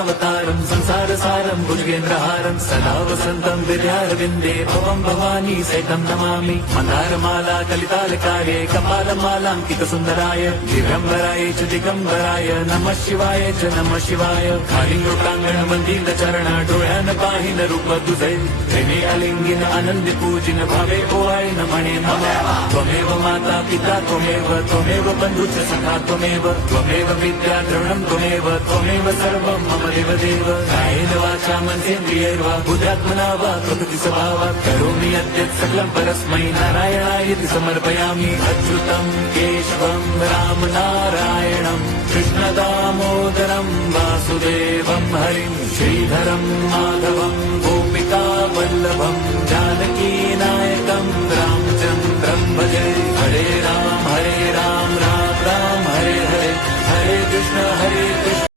कृष्णावतारं संसारसारं भुजगेन्द्रहारं सदा वसन्तं विद्यारविन्दे भवं भवानी सहितं नमामि मन्दारमाला कलितालकार्ये कपालमालाङ्कितसुन्दराय दिगम्बराय च दिगम्बराय नमः शिवाय च नमः शिवाय कालिङ्गोटाङ्गणमन्दिरचरण डोळ्यान पाहिन रूप तुझे प्रेमे अलिंगिन आनंदी पूजिन भावे ओवाळीन म्हणे नमः त्वमेव माता पिता त्वमेव बन्धुश्च सखा त्वमेव विद्या द्रविणं त्वमेव सर्वं मम देवदेव कायेन वाचा मनसेन्द्रियैर्वा बुद्ध्यात्मना वा प्रकृति स्वभावात् करोमि यद्यत् सकलं परस्मै नारायणायति समर्पयामि अच्युतं केशवं राम नारायणं कृष्णदामोदरं वासुदेवं हरिं श्रीधरं माधवं